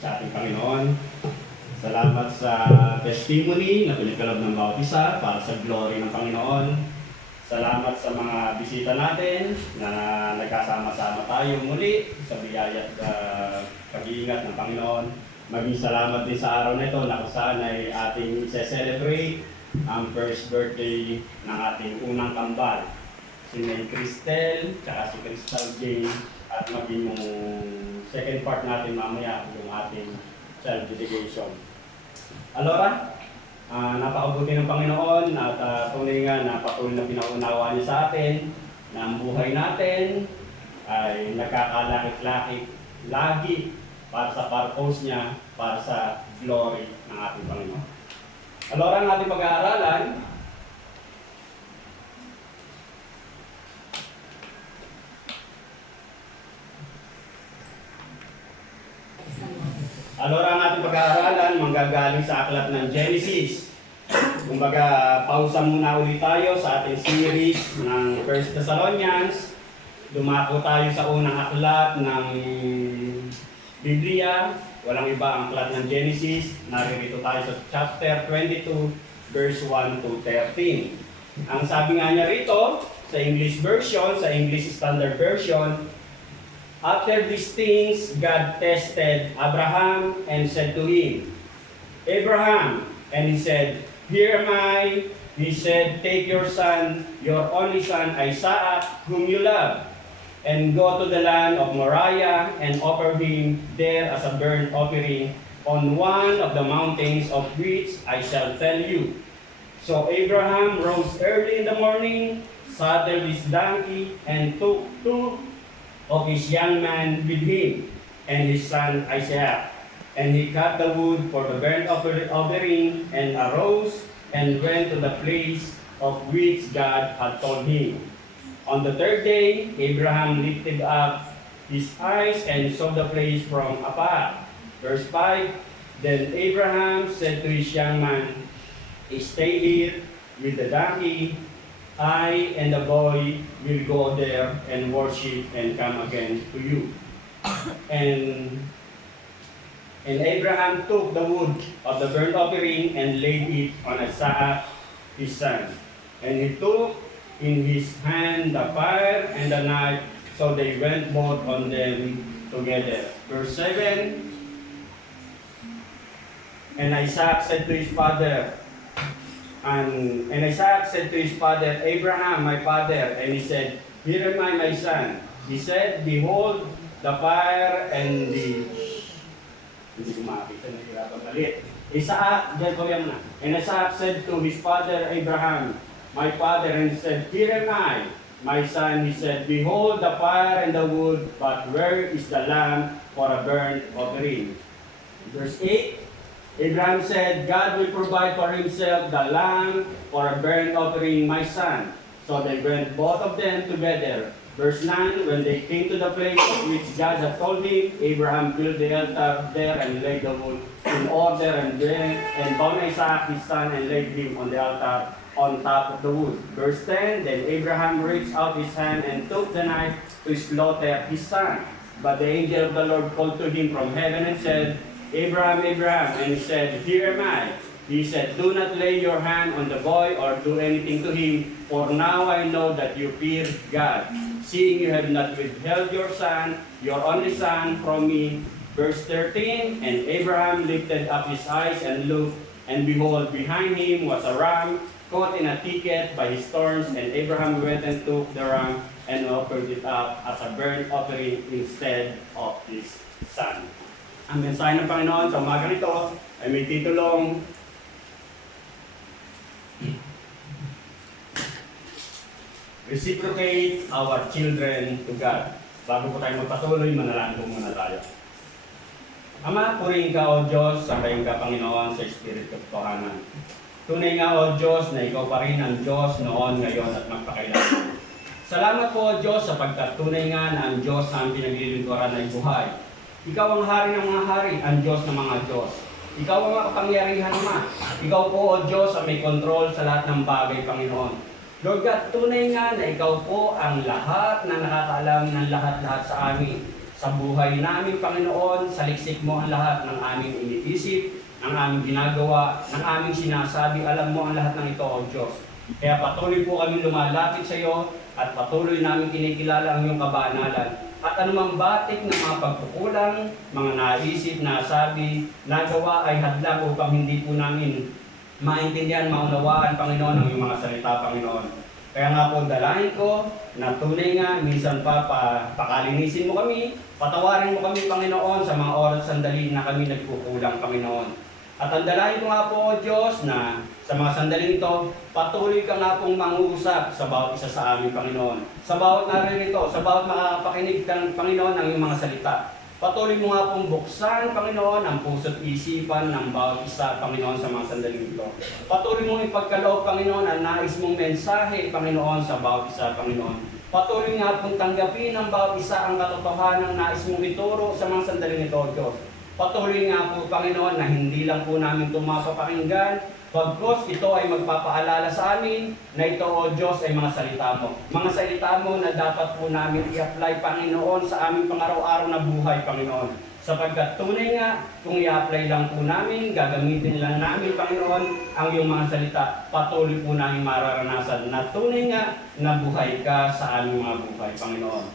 sa ating Panginoon. Salamat sa testimony na pinagkaloob ng bawat isa para sa glory ng Panginoon. Salamat sa mga bisita natin na nagkasama-sama tayo muli sa biyaya at pag-iingat ng Panginoon. Maging salamat din sa araw na ito na kung saan ay ating celebrate ang first birthday ng ating unang kambal. Si May Cristel, tsaka si Crystal Jane, at maging yung second part natin mamaya, yung ating self-dedication. Alora, napakabuti ng Panginoon at tunay nga na patuloy na pinaunawa niya sa atin na ang buhay natin ay nagkakalakit-lakit lagi para sa purpose niya, para sa glory ng ating Panginoon. Alora, ang ating pag-aaralan manggagaling sa aklat ng Genesis. Kumbaga, pausa muna ulit tayo sa ating series ng 1 Thessalonians. Dumako tayo sa unang aklat ng Biblia. Walang iba ang aklat ng Genesis. Naririto tayo sa chapter 22, verse 1 to 13. Ang sabi nga niya rito, sa English version, sa English Standard Version, after these things, God tested Abraham and said to him, Abraham, and he said, Here am I. He said, Take your son, your only son Isaac, whom you love, and go to the land of Moriah and offer him there as a burnt offering on one of the mountains of which I shall tell you. So Abraham rose early in the morning, saddled his donkey, and took two of his young men with him, and his son Isaac. And he cut the wood for the burnt offering, and arose, and went to the place of which God had told him. On the third day, Abraham lifted up his eyes and saw the place from afar. Verse 5, Then Abraham said to his young man, Stay here with the donkey. I and the boy will go there and worship and come again to you. And Abraham took the wood of the burnt offering and laid it on Isaac his son. And he took in his hand the fire and the knife, so they went both on them together. Verse 7, And Isaac said to his father, Abraham, my father, and he said, Here am I, my son. He said, Behold, the fire and the... Hindi ko makakita, nahihirapan malit. Isaac, dyan ko yan na. And Isaac said to his father Abraham, my father, and he said, Here am I, my son. He said, Behold, the fire and the wood, but where is the lamb for a burnt offering? Verse 8, Abraham said, God will provide for himself the lamb for a burnt offering, my son. So they went both of them together. Verse 9, when they came to the place which God had told him, Abraham built the altar there and laid the wood in order and bound Isaac his son and laid him on the altar on top of the wood. Verse 10, then Abraham reached out his hand and took the knife to slaughter his son. But the angel of the Lord called to him from heaven and said, Abraham, Abraham, and he said, Here am I. He said, Do not lay your hand on the boy or do anything to him, for now I know that you fear God, seeing you have not withheld your son, your only son, from me. Verse 13, And Abraham lifted up his eyes and looked, and behold, behind him was a ram caught in a thicket by his thorns, and Abraham went and took the ram and offered it up as a burnt offering instead of his son. Ang mensahe ng Panginoon sa umaga nito ay may titulong Reciprocate our children to God. Bago po tayo magpatuloy, manalangin po muna tayo. Ama, purihin ka o Diyos, sabayin ka Panginoon sa Espiritu at Tohanan. Tunay nga o Diyos na ikaw pa rin ang Diyos noon, ngayon at magpakailanman. Salamat po o Diyos sapagkat tunay nga na ang Diyos na ang pinaglilingkuran ay buhay. Ikaw ang hari ng mga hari, ang Diyos ng mga Diyos. Ikaw ang makapangyarihan, Ama. Ikaw po o Diyos ang may kontrol sa lahat ng bagay, Panginoon. Lord God, tunay nga na ikaw po ang lahat na nakakaalam ng lahat-lahat sa amin. sa buhay namin, Panginoon. Saliksik mo ang lahat ng aming iniisip, ng aming ginagawa, ng aming sinasabi. Alam mo ang lahat ng ito, O Diyos. Kaya patuloy po kami lumalapit sa iyo at patuloy namin kinikilala ang iyong kabanalan. At anumang batik ng mga pagkukulang, mga naisip, nasabi, nagawa ay hadlang upang hindi po namin maintindihan, maunawaan, Panginoon, ang iyong mga salita, Panginoon. Kaya nga po, dalahin ko na tunay nga, minsan pa pakalinisin mo kami, patawarin mo kami, Panginoon, sa mga oras sandali na kami nagkukulang, Panginoon. At ang dalahin ko nga po, O Diyos, na sa mga sandaling ito, patuloy ka nga pong mangusap sa bawat isa sa amin, Panginoon. Sa bawat narinig ito, sa bawat makapakinig ng Panginoon ng iyong mga salita. Patuloy mo nga pong buksan, Panginoon, ang puso't isipan ng bawat isa, Panginoon, sa mga sandaling ito. Patuloy mong ipagkaloob, Panginoon, ang nais mong mensahe, Panginoon, sa bawat isa, Panginoon. Patuloy nga pong tanggapin ng bawat isa ang katotohanan ng nais mong ituro sa mga sandaling ito, Diyos. Patuloy nga po, Panginoon, na hindi lang po namin ito mapapakinggan, pagkos ito ay magpapaalala sa amin na ito, O Diyos, ay mga salita mo. Mga salita mo na dapat po namin i-apply, Panginoon, sa aming pang-araw-araw na buhay, Panginoon. Sapagkat tunay nga, kung i-apply lang po namin, gagamitin lang namin, Panginoon, ang iyong mga salita, patuloy po namin mararanasan na tunay nga na buhay ka sa aming mga buhay, Panginoon.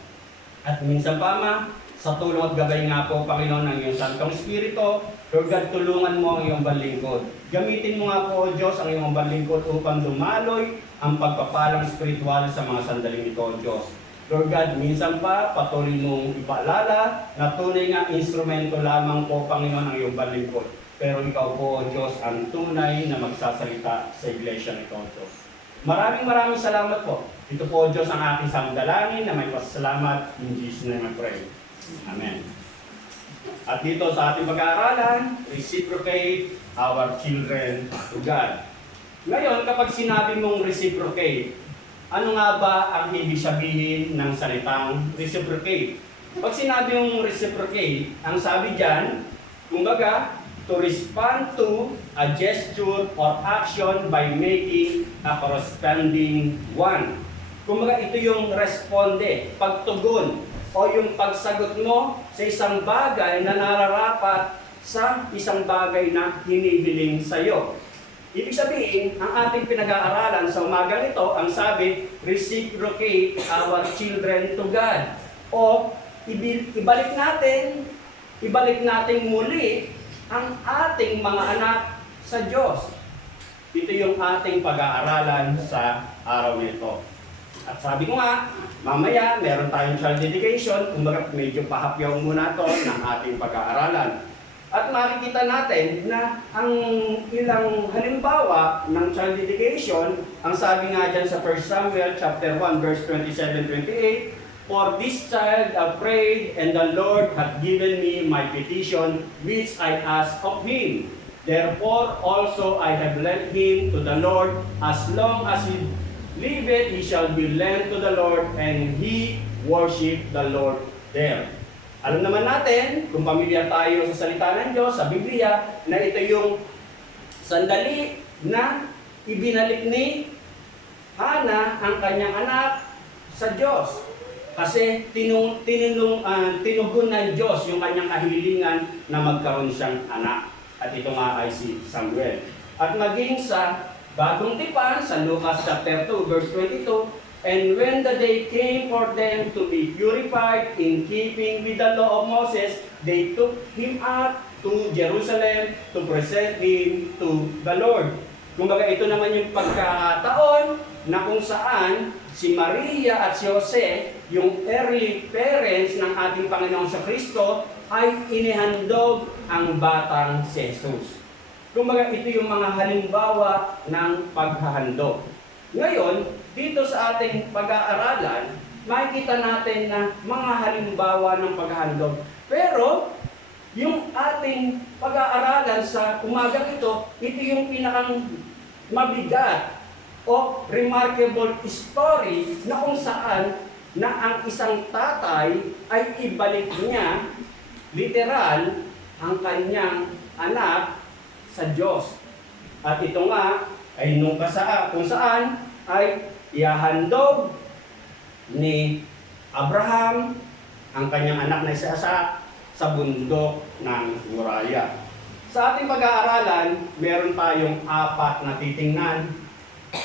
At minsan pa, Ma, sa tulong at gabay nga po, Panginoon, ng iyong Santong Espiritu, Lord God, tulungan mo ang iyong banlingkod. Gamitin mo nga po, O Diyos, ang iyong banlingkod upang dumaloy ang pagpapalang spiritual sa mga sandaling ito, O Diyos. Lord God, minsan pa, patuloy mong ipaalala na tunay nga instrumento lamang po, Panginoon, ang iyong banlingkod. Pero ikaw po, O Diyos, ang tunay na magsasalita sa iglesia nito, O Diyos. Maraming salamat po. Ito po, O Diyos, ang aking samdalangin na may pasalamat. In Jesus' name I pray. Amen. At dito sa ating pag-aaralan, reciprocate our children to God. Ngayon, kapag sinabi mong reciprocate, ano nga ba ang ibig sabihin ng salitang reciprocate? Pag sinabi mong reciprocate, ang sabi dyan, kumbaga, to respond to a gesture or action by making a corresponding one. Kumbaga, ito yung responde, pagtugon, o yung pagsagot mo sa isang bagay na nararapat sa isang bagay na hinihiling sa iyo. Ibig sabihin, ang ating pinag-aaralan sa umagang ito, ang sabi, reciprocate our children to God. O ibalik natin muli ang ating mga anak sa Diyos. Ito yung ating pag-aaralan sa araw nito. At sabi ko nga, mamaya meron tayong child dedication, kumbaga medyo pahapyaw muna to ng ating pag-aaralan. At makikita natin na ang ilang halimbawa ng child dedication, ang sabi nga dyan sa 1 Samuel chapter 1 verse 27-28, for this child I prayed, and the Lord hath given me my petition which I asked of him. Therefore also I have lent him to the Lord, as long as he liveth, he shall be lent to the Lord, and he worship the Lord there. Alam naman natin, kung pamilyar tayo sa salita ng Diyos, sa Biblia, na ito yung sandali na ibinalik ni Hana ang kanyang anak sa Diyos. Kasi tinugon ng Diyos yung kanyang kahilingan na magkaroon siyang anak. At ito nga ay si Samuel. At maging sa Bagong Tipan, sa Lucas chapter 2, verse 22, and when the day came for them to be purified in keeping with the law of Moses, they took him up to Jerusalem to present him to the Lord. Kumbaga, ito naman yung pagkakataon na kung saan si Maria at si Jose, yung early parents ng ating Panginoong sa Kristo, ay inihandog ang batang si Jesus. Kumbaga, ito yung mga halimbawa ng paghahandog. Ngayon, dito sa ating pag-aaralan, makikita natin na mga halimbawa ng paghahandog. Pero, yung ating pag-aaralan sa umagang ito, ito yung pinakang mabigat o remarkable story na kung saan na ang isang tatay ay ibalik niya, literal, ang kanyang anak sa Diyos. At ito nga ay kung saan ay ihahandog ni Abraham ang kanyang anak na Isaac sa bundok ng Moriah. Sa ating pag-aaralan, meron tayong 4 na titingnan.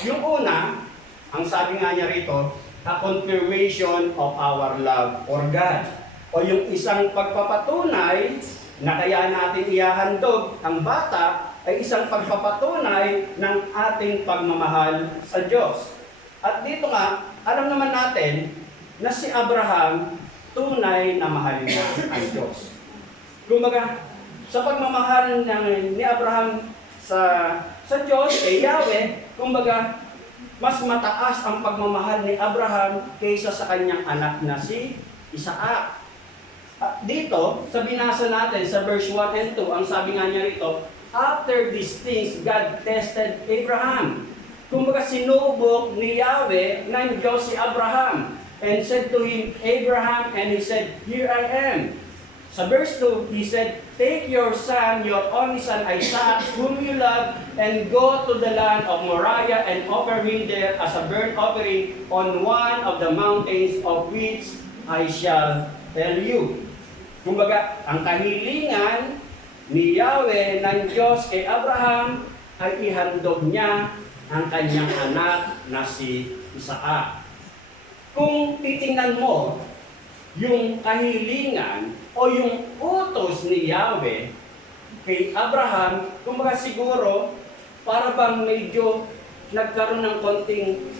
Yung una, ang sabi nga niya rito, a confirmation of our love for God. O yung isang pagpapatunay na kaya natin ihahandog ang bata ay isang pagpapatunay ng ating pagmamahal sa Diyos. At dito nga, alam naman natin na si Abraham tunay na mahal niya ang Diyos. Kumbaga, sa pagmamahal ni Abraham sa Diyos, kay Yahweh, kumbaga, mas mataas ang pagmamahal ni Abraham kaysa sa kanyang anak na si Isaac. Dito, sa binasa natin sa verse 1 and 2, ang sabi nga niya rito, after these things, God tested Abraham. Kumbaga sinubok ni Yahweh ng Diyos si Abraham and said to him, Abraham, and he said, here I am. Sa verse 2, he said, take your son, your only son Isaac, whom you love, and go to the land of Moriah and offer him there as a burnt offering on one of the mountains of which I shall tell you. Kumbaga, ang kahilingan ni Yahweh ng Diyos kay Abraham ay ihandog niya ang kanyang anak na si Isaac. Kung titingnan mo yung kahilingan o yung utos ni Yahweh kay Abraham, kumbaga siguro para bang medyo nagkaroon ng konting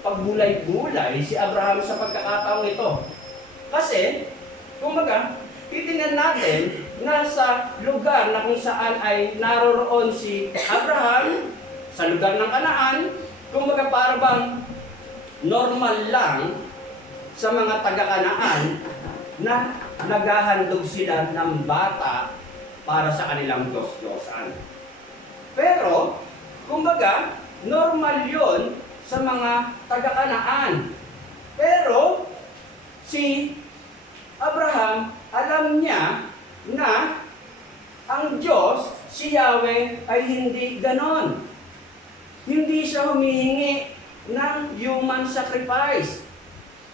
pagbulay-bulay si Abraham sa pagkakataong ito. Kasi, kumbaga, titingnan natin na sa lugar na kung saan ay naroroon si Abraham, sa lugar ng Kanaan, kumbaga para bang normal lang sa mga taga-Kanaan na naghahandog sila ng bata para sa kanilang Diyos-Diyosan. Pero, kumbaga, normal yon sa mga taga-Kanaan. Pero, si Abraham, alam niya na ang Diyos, si Yahweh, ay hindi ganon. Hindi siya humihingi ng human sacrifice.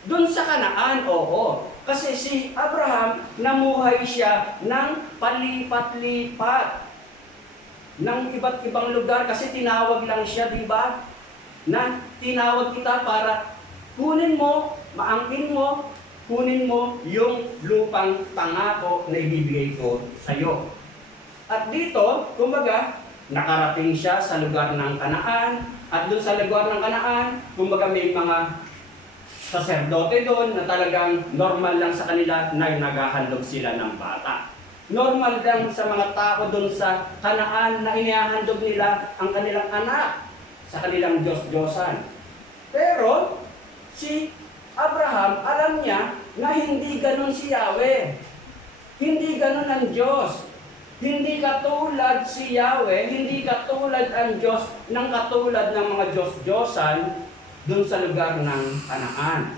Doon sa Kanaan, oo. Kasi si Abraham, namuhay siya ng palipat-lipat ng iba't ibang lugar kasi tinawag lang siya, di ba? Na tinawag kita para kunin mo, maangkin mo, kunin mo yung lupang pangako na ibibigay ko sa iyo. At dito, kumbaga, nakarating siya sa lugar ng Kanaan, at doon sa lugar ng Kanaan, kumbaga may mga saserdote doon na talagang normal lang sa kanila na naghahandog sila ng bata. Normal lang sa mga tao doon sa Kanaan na inihahandog nila ang kanilang anak sa kanilang Diyos-Diyosan. Pero, si Abraham, alam niya na hindi ganon si Yahweh. Hindi ganon ang Diyos. Hindi katulad si Yahweh, hindi katulad ang Diyos ng katulad ng mga Diyos-Diyosan doon sa lugar ng Kanaan.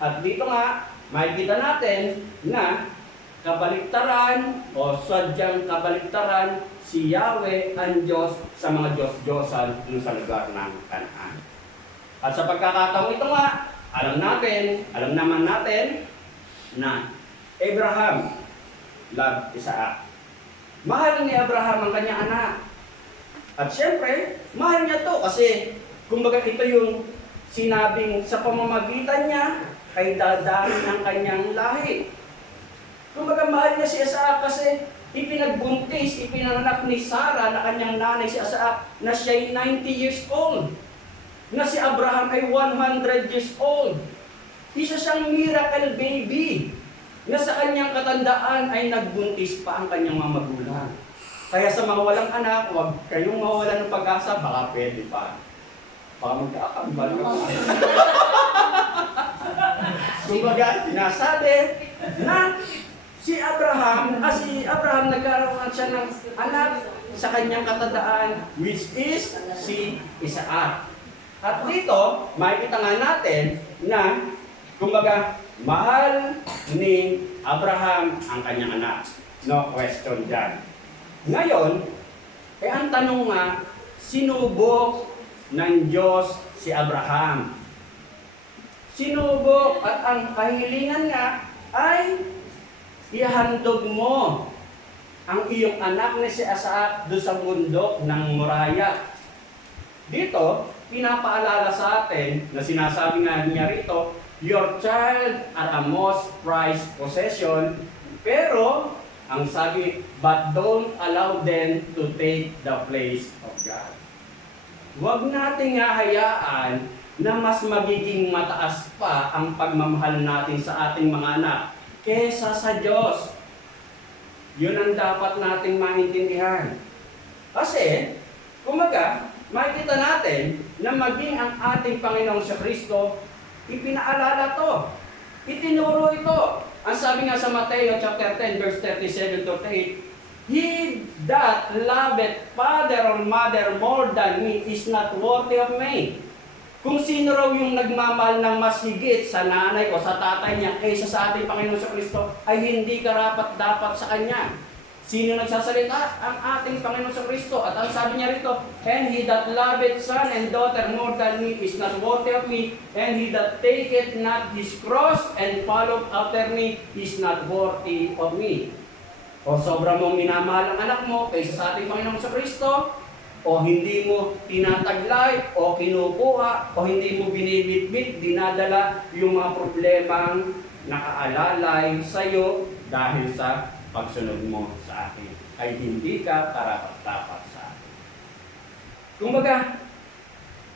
At dito nga, makikita natin na kabaliktaran o sadyang kabaliktaran si Yahweh ang Diyos sa mga Diyos-Diyosan doon sa lugar ng Kanaan. At sa pagkakataong ito nga, alam naman natin na Abraham loved Isaac. Mahal ni Abraham ang kanyang anak. At syempre, mahal niya to kasi kumbaga ito yung sinabing sa pamamagitan niya ay dadami ang kanyang lahi. Kumbaga mahal niya si Isaac kasi ipinagbuntis, ipinanganak ni Sarah na kanyang nanay si Isaac na siya ay 90 years old. Na si Abraham ay 100 years old. Isa siyang miracle baby na sa kanyang katandaan ay nagbuntis pa ang kanyang mga magulang. Kaya sa mga walang anak, huwag kayong mawawalan ng pag-asa, baka pwede pa. Baka magkakambal ka pa. Kumbaga, sinasabi na si Abraham nagkaroon siya ng anak sa kanyang katandaan, which is si Isaac. At dito, makikita nga natin na, kumbaga, mahal ni Abraham ang kanyang anak. No question dyan. Ngayon, ang tanong nga, sinubok ng Diyos si Abraham. sinubok at ang kahilingan nga ay ihandog mo ang iyong anak na si Isaac doon sa bundok ng Moriah. Dito, pinapaalala sa atin na sinasabi nga niya rito, your child are a most prized possession, pero ang sabi, but don't allow them to take the place of God. Huwag nating hahayaan na mas magiging mataas pa ang pagmamahal natin sa ating mga anak kesa sa Diyos. Yun ang dapat nating maintindihan. Kasi, kumaga, makikita natin na maging ang ating Panginoong sa Kristo, ipinaalala to. Itinuro ito. Ang sabi nga sa Mateo chapter 10, verse 37 to 38, he that loveth father or mother more than me is not worthy of me. Kung sino raw yung nagmamahal ng mas higit sa nanay o sa tatay niya kaysa sa ating Panginoon sa Kristo, ay hindi karapat-dapat sa Kanya. Sino nagsasalita? Ang ating Panginoon sa Kristo. At ang sabi niya rito, and he that loveth son and daughter more than me is not worthy of me, and he that taketh not his cross and followeth after me is not worthy of me. O sobra mong minamahal ang anak mo kaysa sa ating Panginoon sa Kristo, o hindi mo tinataglay, o kinukuha, o hindi mo binibitbit, dinadala yung mga problemang nakaalalay sa iyo dahil sa pagsunod mo sa akin, ay hindi ka karapat-dapat sa akin. Kumbaga,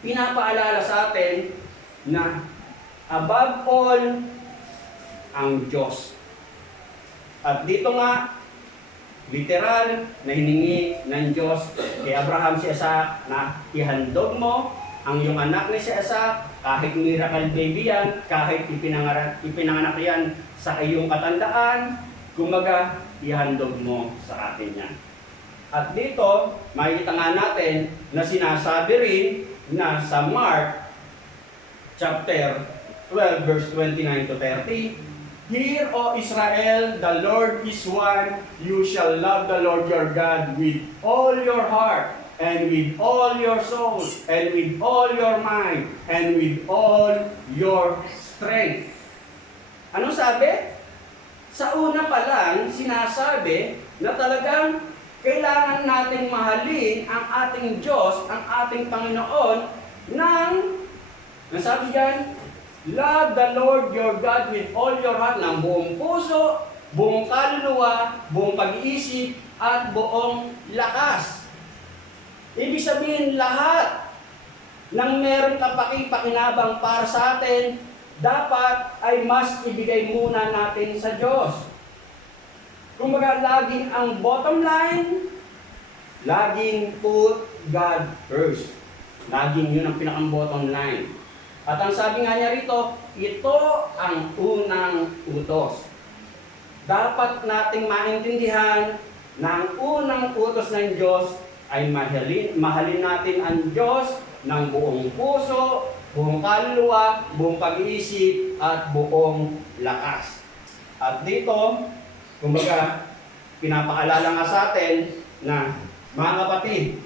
pinapaalala sa atin na above all, ang Diyos. At dito nga, literal na hiningi ng Diyos kay Abraham si Isaac na ihandog mo ang iyong anak ni si Isaac, kahit miracle baby yan, kahit ipinanganak yan sa iyong katandaan, kumbaga, ihandog mo sa atin yan. At dito, makikita nga natin na sinasabi rin na sa Mark chapter 12 verse 29 to 30, hear, O Israel, the Lord is one. You shall love the Lord your God with all your heart, and with all your soul, and with all your mind, and with all your strength. Ano sabi? Sa una pa lang, sinasabi na talagang kailangan nating mahalin ang ating Diyos, ang ating Panginoon, nasabi diyan, love the Lord your God with all your heart, ng buong puso, buong kaluluwa, buong pag-iisip, at buong lakas. Ibig sabihin, lahat ng meron kapakipakinabang para sa atin, dapat ay mas ibigay muna natin sa Diyos. Kumbaga, laging ang bottom line, laging put God first. Laging yun ang pinakang-bottom line. At ang sabi nga niya rito, ito ang unang utos. Dapat nating maintindihan na ang unang utos ng Diyos ay mahalin natin ang Diyos ng buong puso, buong kaluluwa, buong pag-iisip, at buong lakas. At dito, kumbaga, pinapaalala nga sa atin na mga kapatid,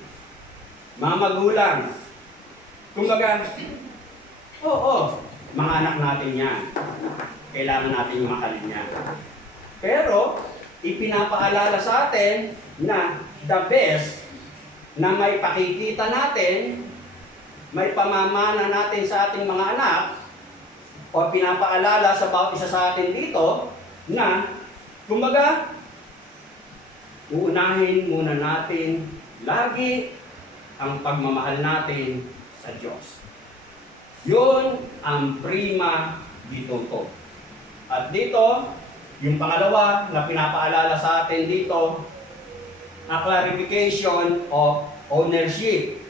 mga magulang, kumbaga, oo, mga anak natin yan. Kailangan natin mahalin yan. Pero, ipinapaalala sa atin na the best na may pakikita natin, may pamamana natin sa ating mga anak, o pinapaalala sa bawat isa sa atin dito, na, kumbaga, uunahin muna natin lagi ang pagmamahal natin sa Diyos. Yun ang prima dito. At dito, yung pangalawa na pinapaalala sa atin dito, a clarification of ownership,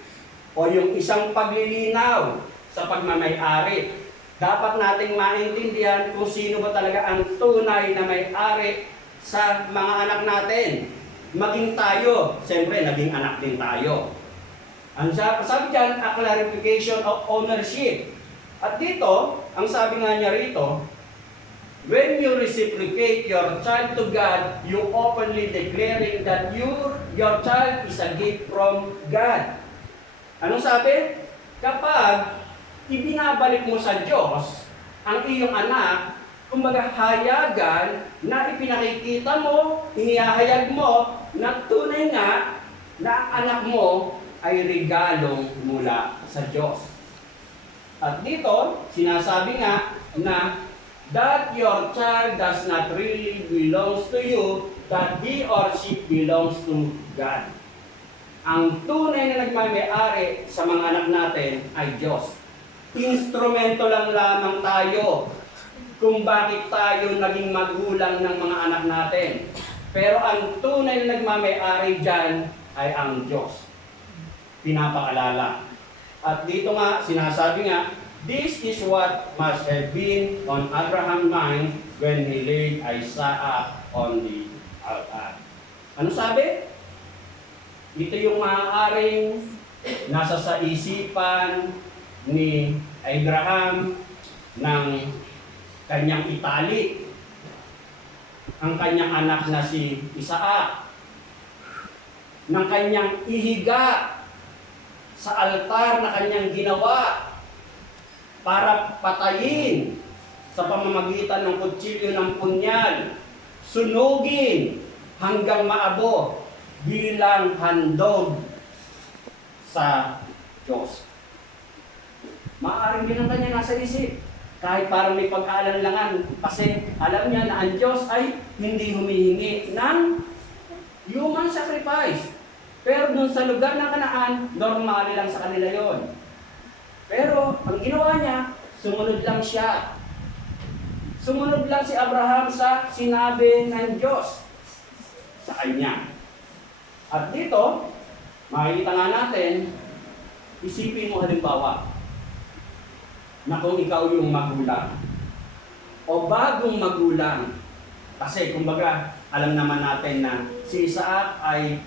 o yung isang paglilinaw sa pagmamay-ari. Dapat nating maintindihan kung sino ba talaga ang tunay na may-ari sa mga anak natin. Maging tayo, siyempre naging anak din tayo. Ang sabi dyan, a clarification of ownership. At dito, ang sabi nga niya rito, when you reciprocate your child to God, you openly declaring that your child is a gift from God. Anong sabi? Kapag ibinabalik mo sa Diyos ang iyong anak, kumbaga hayagan na ipinakikita mo, inihahayag mo na tunay nga na ang anak mo ay regalong mula sa Diyos. At dito, sinasabi nga na that your child does not really belongs to you, that he or she belongs to God. Ang tunay na nagmamay-ari sa mga anak natin ay Diyos. Instrumento lang lamang tayo kung bakit tayo naging magulang ng mga anak natin. Pero ang tunay na nagmamay-ari dyan ay ang Diyos. Pinapaalala. At dito nga, sinasabi nga, this is what must have been on Abraham's mind when he laid Isaac on the altar. Ano sabi? Ito yung maaaring nasa sa isipan ni Abraham ng kanyang itali, ang kanyang anak na si Isaac, ng kanyang ihiga sa altar na kanyang ginawa para patayin sa pamamagitan ng kutsilyo ng punyal, sunugin hanggang maabo bilang handog sa Diyos. Maaaring din ang kanya nasa isip, kahit parang may pag-aalanlangan, kasi alam niya na ang Diyos ay hindi humihingi ng human sacrifice. Pero dun sa lugar ng Kanaan, normal lang sa kanila yon. Pero ang ginawa niya, sumunod lang siya. Sumunod lang si Abraham sa sinabi ng Diyos sa kanya. At dito, makikita nga natin, isipin mo halimbawa, na kung ikaw yung magulang, o bagong magulang, kasi kumbaga, alam naman natin na si Isaac ay,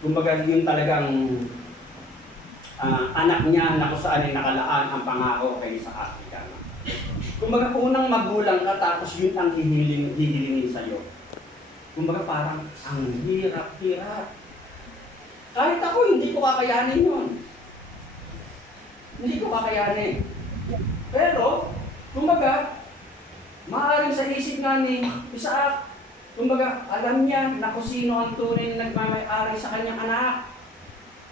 kumbaga yung talagang anak niya na kung saan ay nakalaan ang pangako kay Isaac. Kumbaga, unang magulang ka, tapos yun ang hihilingin sa'yo. Kumbaga, parang ang hirap-hirap. Kahit ako, hindi ko kakayanin yun. Hindi ko kakayanin. Pero, kumbaga, maaaring sa isip nga ni Isaac, kumbaga, alam niya na kung sino ang tunay na nagmamay-ari sa kanyang anak.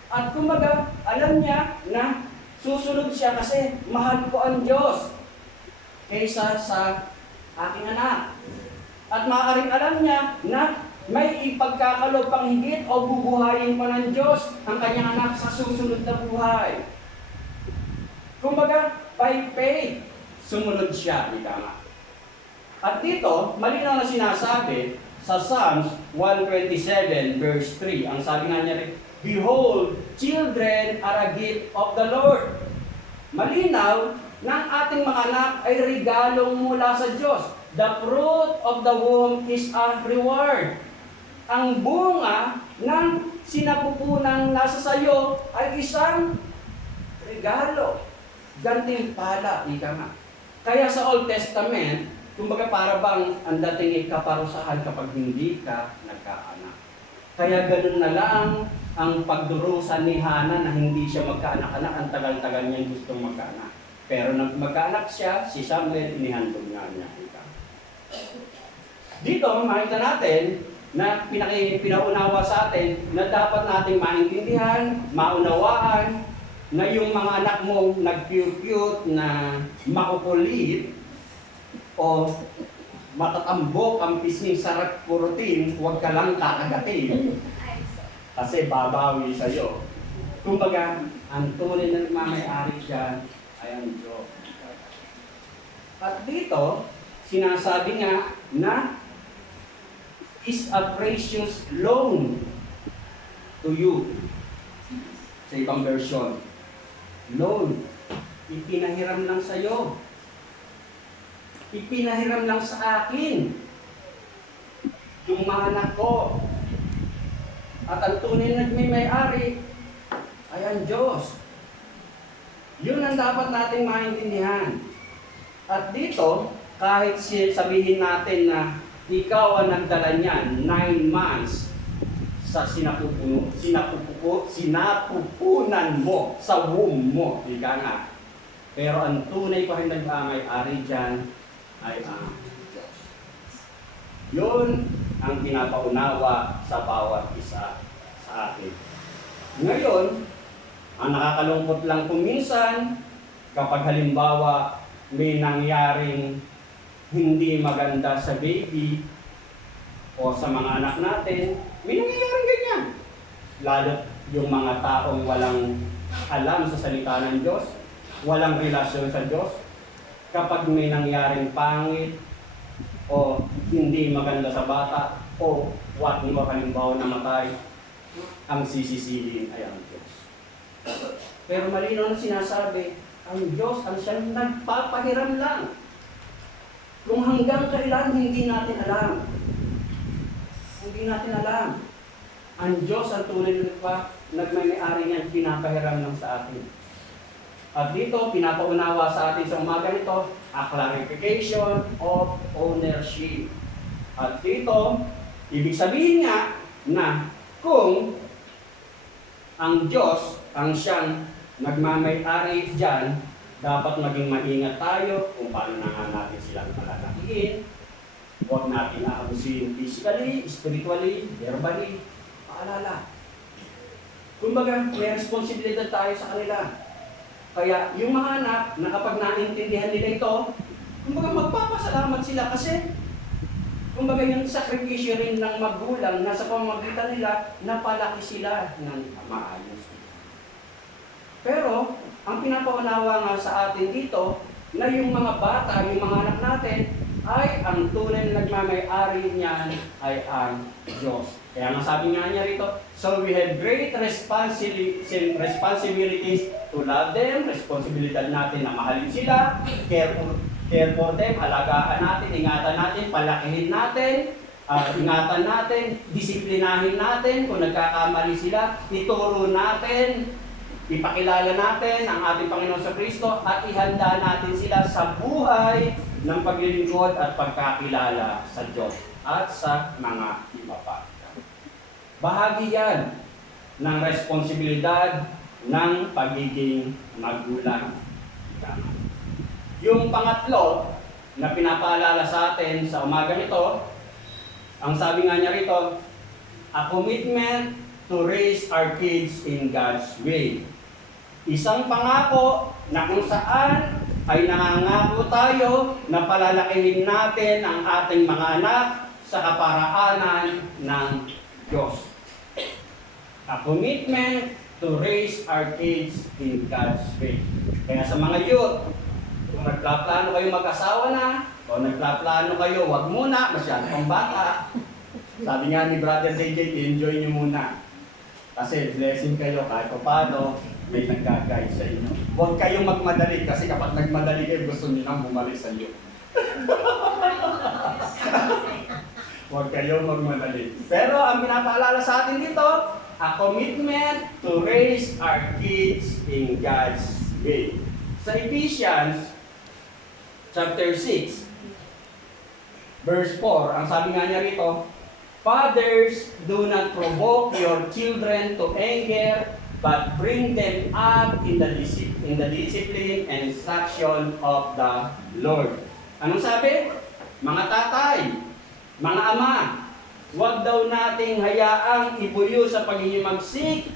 At kumbaga, alam niya na susunod siya kasi mahal ko ang Diyos kaysa sa aking anak. At maaaring alam niya na may ipagkakalob pang higit o bubuhayin pa ng Diyos ang kanyang anak sa susunod na buhay. Kumbaga, by faith, sumunod siya, ika nga. At dito, malinaw na sinasabi sa Psalms 127 verse 3, ang sabi nga niya rin, behold, children are a gift of the Lord. Malinaw na ang ating mga anak ay regalong mula sa Diyos. The fruit of the womb is a reward. Ang bunga ng sinapupunang nasa sayo ay isang regalo. Gantimpala, ika nga. Kaya sa Old Testament, kumbaga para bang ang dating ikaparusahan kapag hindi ka nagkaanak. Kaya ganun na lang ang pagdurusa ni Hana na hindi siya magkaanak-anak, ang tagal-tagal niyang gustong magkaanak. Pero nang magkaanak siya, si Samuel, inihandog nga niya. Dito, makita natin na pinaunawa sa atin na dapat nating maintindihan, maunawaan, na yung mga anak mong nag-cute na makukulit o matatambok ang pisngi sarap purutin, huwag ka lang kakagatin. Kasi babawi sa'yo. Kumbaga, ang tunay na nagmamay-ari dyan ay ang Diyos. At dito, sinasabi nga na is a precious loan to you. Sa ibang version, loan, ipinahiram lang sa'yo. Ipinahiram lang sa akin yung mga anak ko. At ang tunay na nagmamay-ari ay ang Diyos. Yun ang dapat nating maintindihan. At dito, kahit sabihin natin na ikaw ang nagdala niyan 9 months sa sinapupunan mo, sa womb mo, ika nga. Pero ang tunay pa rin nagmamay-ari dyan ay ang Diyos. Yun ang pinapaunawa sa bawat isa sa atin. Ngayon, ang nakakalungkot lang kung minsan, kapag halimbawa may nangyaring hindi maganda sa baby o sa mga anak natin, may nangyayaring ganyan. Lalo yung mga taong walang alam sa salita ng Diyos, walang relasyon sa Diyos, kapag may nangyaring pangit o hindi maganda sa bata o what mo halimbawa namatay, ang sisisihin ay ang Diyos. Pero malinaw na sinasabi, ang Diyos ang siyang nagpapahiram lang. Kung hanggang kailan hindi natin alam. Hindi natin alam. Ang Diyos ang tunay na nagmay-ari niyan, pinapahiram lang sa atin. At dito, pinapaunawa sa atin sa umaga nito, a clarification of ownership. At dito, ibig sabihin nga na kung ang Diyos ang siyang nagmamay-ari dyan, dapat maging maingat tayo kung paano na natin silang palalakihin. Huwag natin aabusin physically, spiritually, verbally. Paalala. Kumbaga, may responsibilidad tayo sa kanila. Kaya yung mga anak na kapag naintindihan nila ito, kumbaga magpapasalamat sila kasi kumbaga yung sakripisyo rin ng magulang na sa pamamagitan nila, napalaki sila ng maayos. Pero, ang pinapaunawa nga sa atin dito, na yung mga bata, yung mga anak natin, ay ang tunay na nagmamay-ari niyan ay ang Diyos. Kaya nga sabi nga niya rito, so we have great responsibilities to love them, responsibilidad natin na mahalin sila, care for them, alagaan natin, ingatan natin, palakihin natin, ingatan natin, disiplinahin natin, kung nagkakamali sila, ituro natin, ipakilala natin ang ating Panginoon sa Kristo at ihanda natin sila sa buhay ng paglilingkod at pagkakilala sa Diyos at sa mga iba pa. Bahagi yan ng responsibilidad ng pagiging magulang. Yung pangatlo na pinapaalala sa atin sa umaga nito, ang sabi nga niya rito, a commitment to raise our kids in God's way. Isang pangako na kung saan ay nangangako tayo na palalakihin natin ang ating mga anak sa kaparaanan ng Diyos. A commitment to raise our kids in God's way. Kaya sa mga youth, kung nagplaplano kayo mag-asawa na, o nagplaplano kayo, wag muna, masyado pang bata. Sabi nga ni Brother JJ, enjoy nyo muna. Kasi blessing kayo kahit paano, may nagkagay sa inyo. Huwag kayong magmadali kasi kapag nagmadali kayo, gusto nyo nang bumalik sa iyo. Huwag kayong magmadali. Pero ang pinapaalala sa atin dito, a commitment to raise our kids in God's way. Sa Ephesians chapter 6, verse 4, ang sabi nga niya rito, fathers, do not provoke your children to anger, but bring them up in the discipline and instruction of the Lord. Anong sabi? Mga tatay, mga ama, huwag daw nating hayaang ibuyo sa paghihimagsik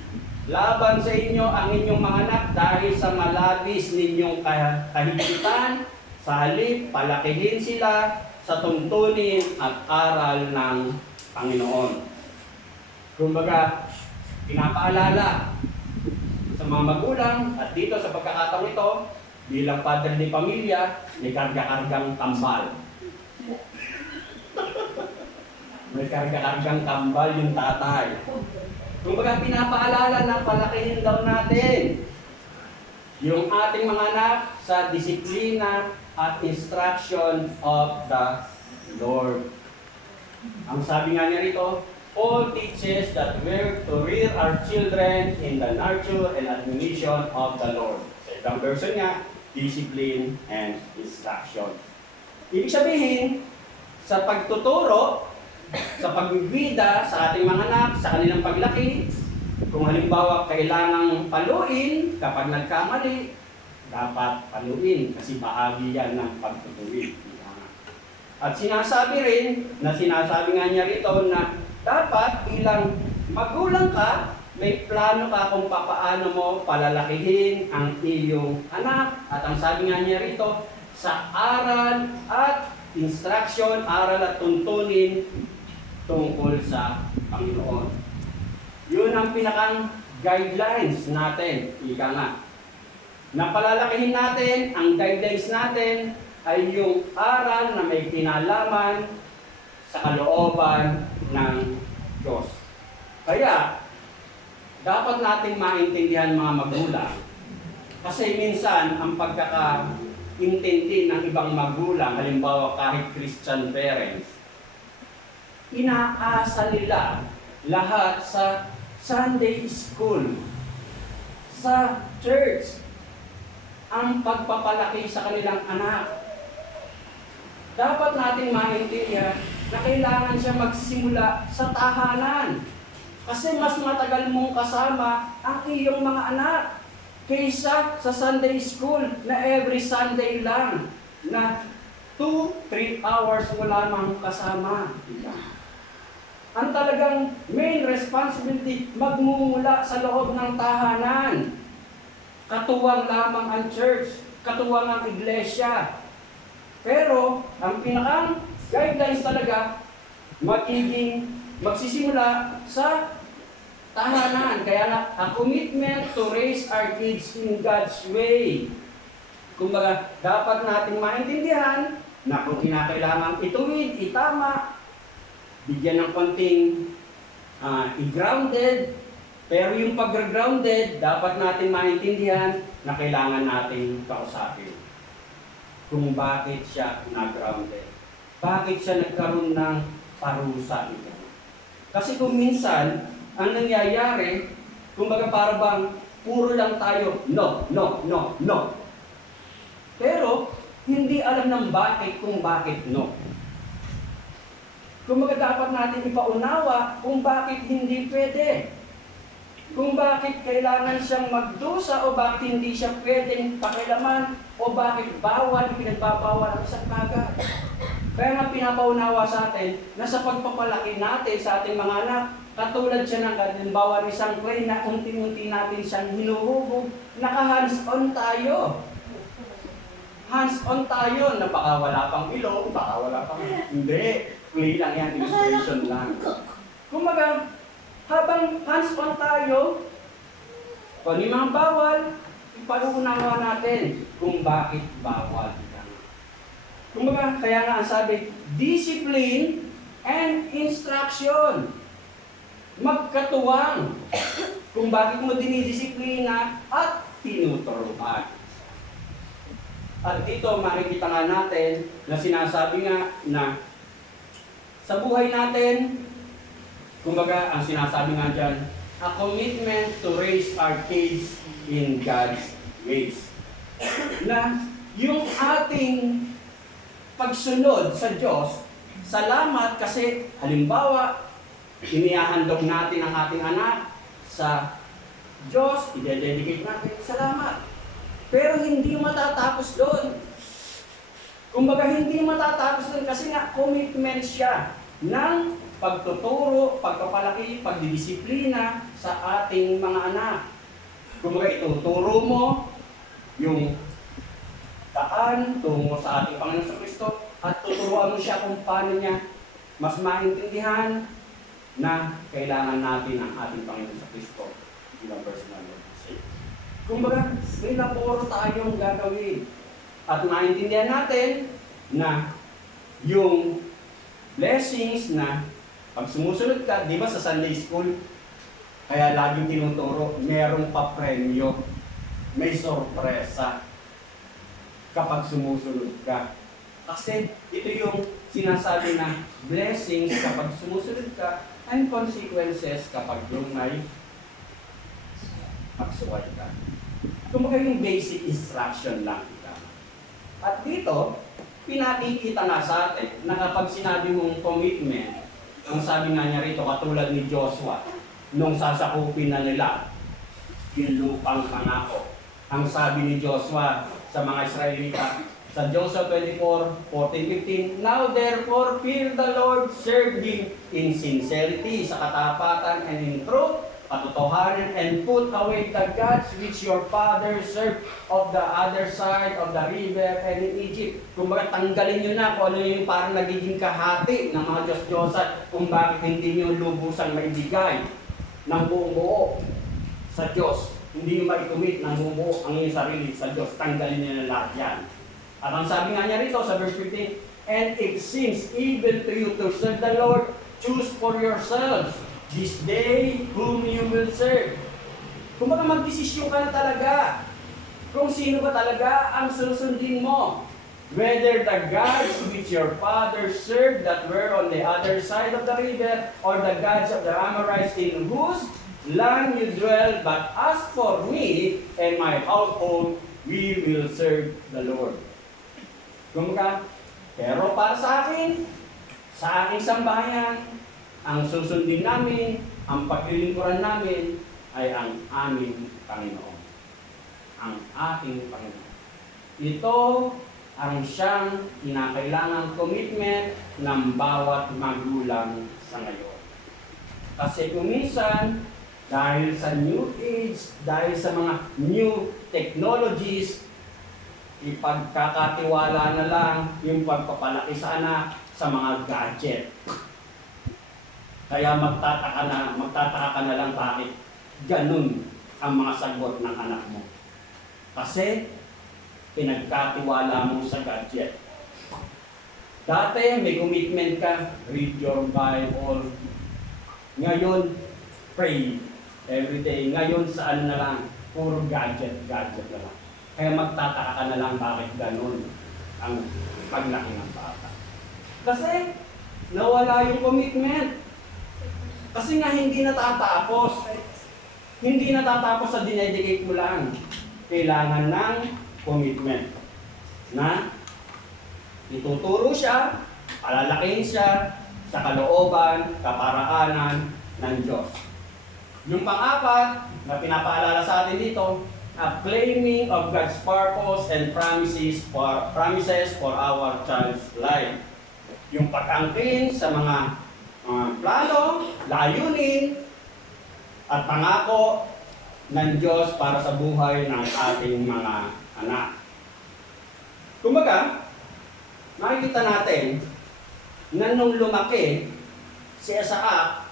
laban sa inyo ang inyong mga anak dahil sa malabis ninyong kahigitan. Sa halip, palakihin sila sa tuntunin at aral ng Panginoon. Kumbaga, pinapaalala sa mga magulang at dito sa pagkakataong ito, bilang father de pamilya, may karga-kargang tambal. May karga-kargang tambal yung tatay. Kumbaga, pinapaalala na palakihin daw natin yung ating mga anak sa disiplina at instruction of the Lord. Ang sabi nga niya rito, Paul teaches that we're to rear our children in the nurture and admonition of the Lord. Sa ibang version nga, discipline and instruction. Ibig sabihin, sa pagtuturo, sa pagbibida sa ating mga anak, sa kanilang paglaki, kung halimbawa kailangang paluin kapag nagkamali, dapat paluin kasi bahagi yan ng pagtutuwid. At sinasabi rin, sinasabi nga niya rito na dapat bilang magulang ka, may plano ka kung papaano mo palalakihin ang iyong anak. At ang sabi nga niya rito, sa aral at instruction, aral at tuntunin tungkol sa Panginoon. Yun ang pinakang guidelines natin, ika nga. Na palalakihin natin, ang guidelines natin ay yung aral na may kinalaman sa kalooban ng Diyos. Kaya, dapat nating maintindihan mga magulang. Kasi minsan, ang pagkakaintindi ng ibang magulang, halimbawa kahit Christian parents, inaasa nila lahat sa Sunday school, sa church, ang pagpapalaki sa kanilang anak. Dapat nating maintindihan na kailangan siya magsimula sa tahanan. Kasi mas matagal mong kasama ang iyong mga anak kaysa sa Sunday school na every Sunday lang na 2-3 hours mo lamang kasama. Ang talagang main responsibility magmumula sa loob ng tahanan. Katuwang lamang ang church, katuwang ang iglesia. Pero, ang pinakang guidelines talaga, magsisimula sa tahanan. Kaya na, a commitment to raise our kids in God's way. Kumbaga, dapat natin maintindihan na kung kinakailangan ituwid, itama, bigyan ng konting i-grounded, pero yung pag-grounded, dapat natin maintindihan na kailangan natin kausapin kung bakit siya na-grounded. Bakit siya nagkaroon ng parusa ito. Kasi kung minsan, ang nangyayari, kumbaga para bang puro lang tayo, no, no, no, no. Pero, hindi alam ng bakit kung bakit no. Kumbaga dapat natin ipaunawa kung bakit hindi pwede. Kung bakit kailangan siyang magdusa o bakit hindi siya pwedeng pakilaman o bakit bawal, pinagbabawal ang isang bagay. Kaya nga pinapaunawa sa atin na sa pagpapalaki natin sa ating mga anak, katulad siya ng halimbawa isang clay na unti-unti natin siyang hinuhubog, naka-hands-on tayo. Hands-on tayo na baka wala pang ilong, baka wala pang... Hindi, clay lang yan, illustration lang. Kumbaga, habang hands-on tayo, kung yung mga bawal, ipauunawa natin kung bakit bawal. Kumbaga, kaya nga ang sabi, discipline and instruction. Magkatuwang kung bakit mo dinidisiplina at tinuturuan. At dito makikita nga natin na sinasabi nga na sa buhay natin, kumbaga ang sinasabi nga dyan, a commitment to raise our kids in God's ways. Na yung ating pagsunod sa Diyos, salamat kasi halimbawa, inihahandog natin ang ating anak sa Diyos, i-dedicate natin, salamat. Pero hindi matatapos doon. Kumbaga hindi matatapos doon kasi nga commitment siya ng pagtuturo, pagpapalaki, pagdidisiplina sa ating mga anak. Kumbaga ituturo mo yung daan tungo sa ating Panginoon sa Kristo at tuturuan mo siya kung paano niya mas maintindihan na kailangan natin ang ating Panginoon sa Kristo bilang personal Lord and Savior. Kumbaga, may laboro tayong gagawin at maintindihan natin na yung blessings na pag sumusunod ka, di ba sa Sunday School, kaya laging tinuturo, merong pa-premyo, may sorpresa kapag sumusunod ka. Kasi ito yung sinasabi na blessings kapag sumusunod ka and consequences kapag yung may pagsuway ka. Kumbaga yung basic instruction lang ito. At dito, pinakikita nga sa atin na kapag sinabi mong commitment, ang sabi nga niya rito, katulad ni Joshua, nung sasakupin na nila yung lupang pangako. Ang sabi ni Joshua sa mga Israelita, sa Joshua 24:14-15, "Now therefore fear the Lord, serve Him in sincerity, sa katapatan and in truth, katotohanan, and put away the gods which your fathers served of the other side of the river and in Egypt." Kung tanggalin nyo na kung ano yung parang nagiging kahati ng mga Diyos-Diyosan, kung bakit hindi nyo lubusang maibigay ng buong buo sa Diyos. Hindi nyo maikumit ng buong buo ang inyong sarili sa Diyos. Tanggalin nyo na lahat yan. At ang sabi nga niya rito sa verse 15, "And it seems even to you to serve the Lord, choose for yourselves this day whom you will serve." Kung baka magdesisyon ka na talaga kung sino ba talaga ang susundin mo. Whether the gods which your fathers served that were on the other side of the river, or the gods of the Amorites in whose land you dwell, but as for me and my household, we will serve the Lord. Kumbaga, pero para sa aking sambahayan, ang susundin namin, ang paglilingkuran namin, ay ang aming Panginoon. Ang ating Panginoon. Ito ang siyang kinakailangang commitment ng bawat magulang sa ngayon. Kasi kung minsan, dahil sa new age, dahil sa mga new technologies, ipagkakatiwala na lang yung pagpapalaki sa anak sa mga gadget. Kaya magtataka ka na lang bakit ganun ang mga sagot ng anak mo. Kasi pinagkatiwala mo sa gadget. Dati may commitment ka, read your Bible. Ngayon, pray every day. Ngayon saan na lang, puro gadget na lang. Kaya magtataka ka na lang bakit ganun ang paglaki ng bata. Kasi nawala yung commitment. Kasi nga hindi natatapos. Hindi natatapos sa dinedicate mo lang. Kailangan ng commitment. Na ituturo siya, palalakihin siya sa kalooban, kaparaanan ng Diyos. Yung pang-apat na pinapaalala sa atin dito, a claiming of God's purpose and promises for our child's life. Yung pag-angkin sa mga plano, layunin, at pangako ng Diyos para sa buhay ng ating mga anak. Kumbaga, makikita natin na nung lumaki si Isaac,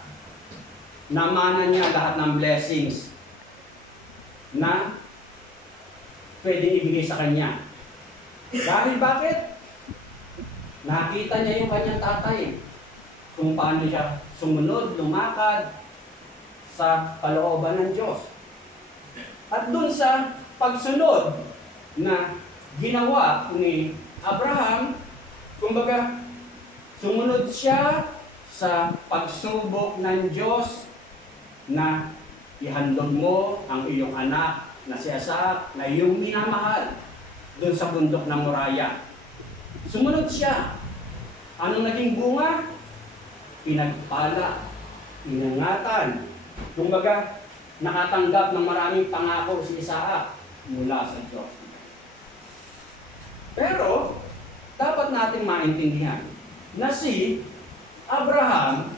namana niya lahat ng blessings na pwedeng ibigay sa kanya. Dahil bakit? Nakita niya yung kanyang tatay. Kung paano siya sumunod, lumakad sa kalooban ng Diyos. At dun sa pagsunod na ginawa ni Abraham, kumbaga, sumunod siya sa pagsubok ng Diyos na ihandog mo ang iyong anak na si Isaac, na iyong minamahal doon sa bundok ng Moriah. Sumunod siya. Anong naging bunga? Pinagpala, inangatan. Kumbaga, nakatanggap ng maraming pangako si Isaac mula sa Diyos. Pero, dapat natin maintindihan na si Abraham,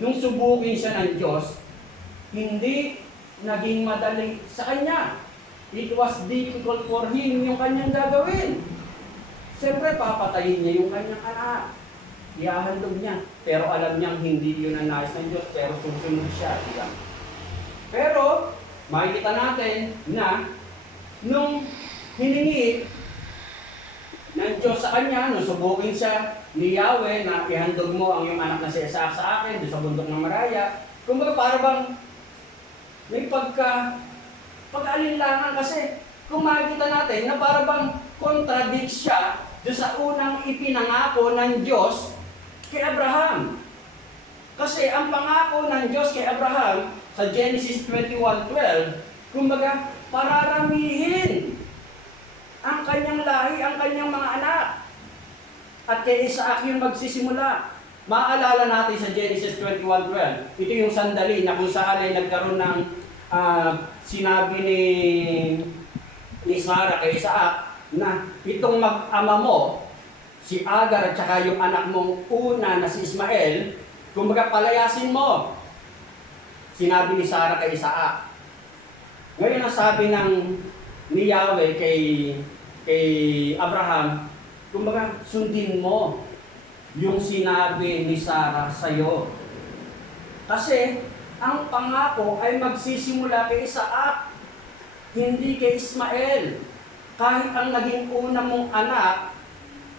nung subukin siya ng Diyos, hindi naging madali sa kanya. It was difficult for him yung kanyang gagawin. Siyempre, papatayin niya yung kanyang anak. Ihahandog niya. Pero alam niyang hindi yun ang nais ng Diyos, pero susunod siya. Diba? Pero, makikita natin na nung hiningi ng Diyos sa kanya, nung subukin siya ni Yahweh na ihandog mo ang iyong anak na si Isaac sa akin, doon sa bundok ng Moriah, kumbaga para bang may pag-alinlangan kasi kung makikita natin na para bang contradict siya doon sa unang ipinangako ng Diyos kay Abraham. Kasi ang pangako ng Diyos kay Abraham sa Genesis 21:12, kumbaga, pararamihin ang kanyang lahi, ang kanyang mga anak. At kay Isaac yung magsisimula. Maaalala natin sa Genesis 21:12, ito yung sandali na kung saan ay nagkaroon ng sinabi ni ni Sarah kay Isaac na itong mag-ama mo, si Agar at saka yung anak mong una na si Ismael, kumbaga palayasin mo. Sinabi ni Sarah kay Isaac. Ngayon ang sabi ni Yahweh kay Abraham, kumbaga sundin mo yung sinabi ni Sarah sa'yo. Kasi ang pangako ay magsisimula kay Isaac, hindi kay Ismael. Kahit ang naging una mong anak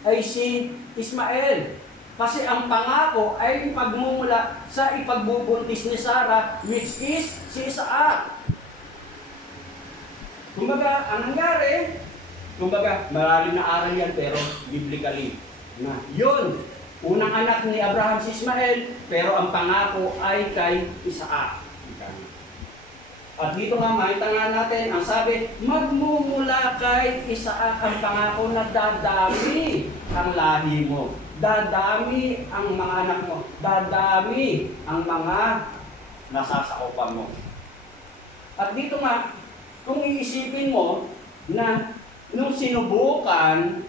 ay si Ismael. Kasi ang pangako ay pagmumula sa ipagbubuntis ni Sarah, which is si Isaac. Kumbaga, ang nangyari, malalim na aral yan, pero biblically, na yun, unang anak ni Abraham si Ismael, pero ang pangako ay kay Isaac. At dito nga, makita nga natin, ang sabi, magmumula kay Isaac ang pangako na dadami ang lahi mo. Dadami ang mga anak mo. Dadami ang mga nasasakupan mo. At dito nga, kung iisipin mo na nung sinubukan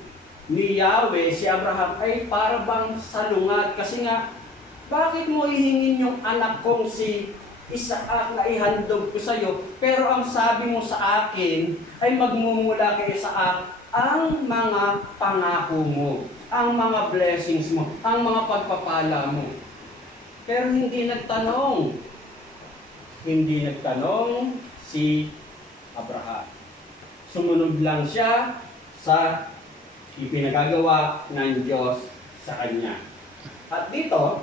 ni Yahweh si Abraham ay para bang salungat. Kasi nga, bakit mo ihingin yung anak kong si Isaac na ihandog ko sa iyo, pero ang sabi mo sa akin ay magmumula kay Isaac ang mga pangako mo, ang mga blessings mo, ang mga pagpapala mo. Pero hindi nagtanong si Abraham. Sumunod lang siya sa ipinagagawa ng Diyos sa kanya. At dito,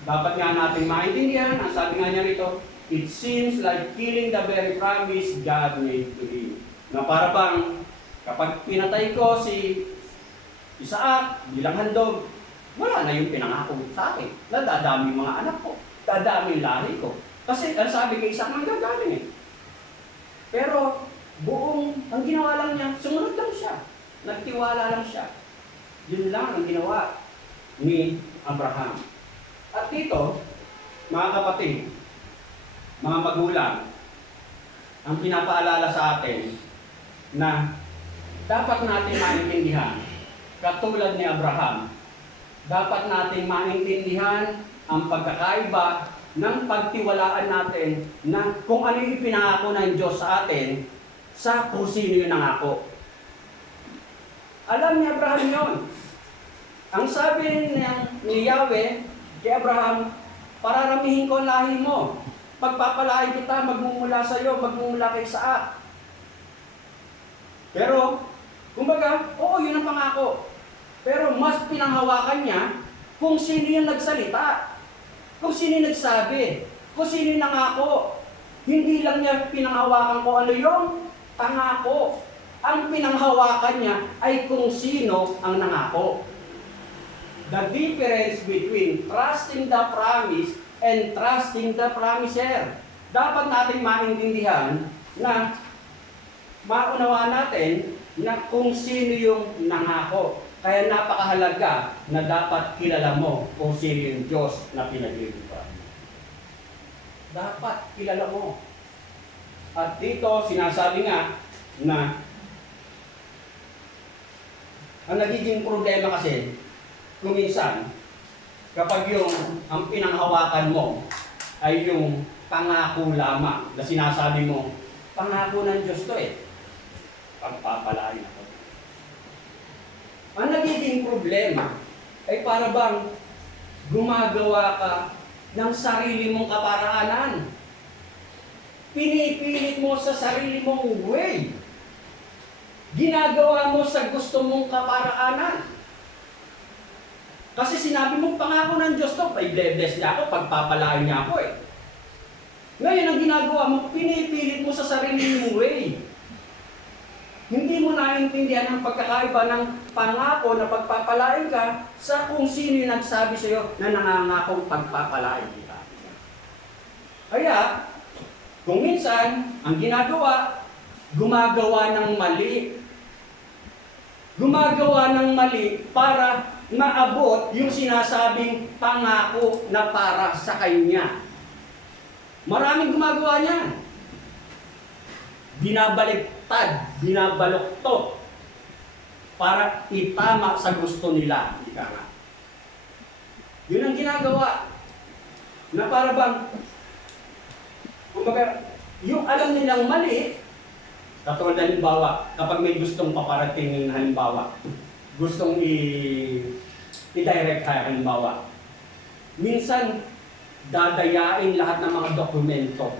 dapat nga natin maintindihan, ang sabi nga niya rito, it seems like killing the very promise God made to him. Na para bang, kapag pinatay ko si Isaac bilang handog, wala na yung pinangako sa akin. Dadami yung mga anak ko, dadami yung lahi ko. Kasi ang sabi kay Isaac, manggagaling eh. Pero ang ginawa lang niya, sumunod lang siya. Nagtiwala lang siya. Yun lang ang ginawa ni Abraham. At dito, mga kapatid, mga magulang, ang pinapaalala sa atin na dapat natin maintindihan, katulad ni Abraham, dapat natin maintindihan ang pagkakaiba ng pagtiwalaan natin na kung ano yung ipinangako ng Diyos sa atin sa kung sino yung nangako. Alam ni Abraham yun. Ang sabi ni Yahweh kay Abraham, pararamihin ko ang lahi mo. Pagpapalain kita, magmumula sa iyo, magmumula kay Isaac. Pero, kumbaga, oo, yun ang pangako. Pero mas pinanghawakan niya kung sino yung nagsalita. Kung sino yung nagsabi. Kung sino yung nangako. Hindi lang niya pinanghawakan ko ano yung pangako. Ang pinanghawakan niya ay kung sino ang nangako. The difference between trusting the promise and trusting the promiser. Dapat natin maintindihan na maunawaan natin na kung sino yung nangako. Kaya napakahalaga na dapat kilala mo kung sino yung Diyos na pinaglilingkuran mo. Dapat kilala mo. At dito sinasabi nga na ang nagiging problema kasi kung minsan, kapag ang pinanghawakan mo ay yung pangako lamang na sinasabi mo, pangako ng Diyos to eh, pagpapalain ako. Ang nagiging problema ay para bang gumagawa ka ng sarili mong kaparaanan. Pinipilit mo sa sarili mong way. Ginagawa mo sa gusto mong kaparaanan. Kasi sinabi mong pangako ng Diyos to, i-bless niya ako, pagpapalain niya ako eh. Ngayon ang ginagawa mo, pinipilit mo sa sarili mong way. Hindi mo naiintindihan ang pagkakaiba ng pangako na pagpapalain ka sa kung sino yung nagsabi sa iyo na nangangakong pagpapalain kita. Kaya, kung minsan, ang ginagawa, gumagawa ng mali. Gumagawa ng mali para maabot yung sinasabing pangako na para sa kanya. Maraming gumagawa niyan. binabaliktad, binabaluktot para itama sa gusto nila. Ika nga. Yun ang ginagawa. Na para bang, kumbaga, yung alam nilang mali, katulad halimbawa, kapag may gustong paparating ng halimbawa, gustong i-direct halimbawa, minsan, dadayain lahat ng mga dokumento,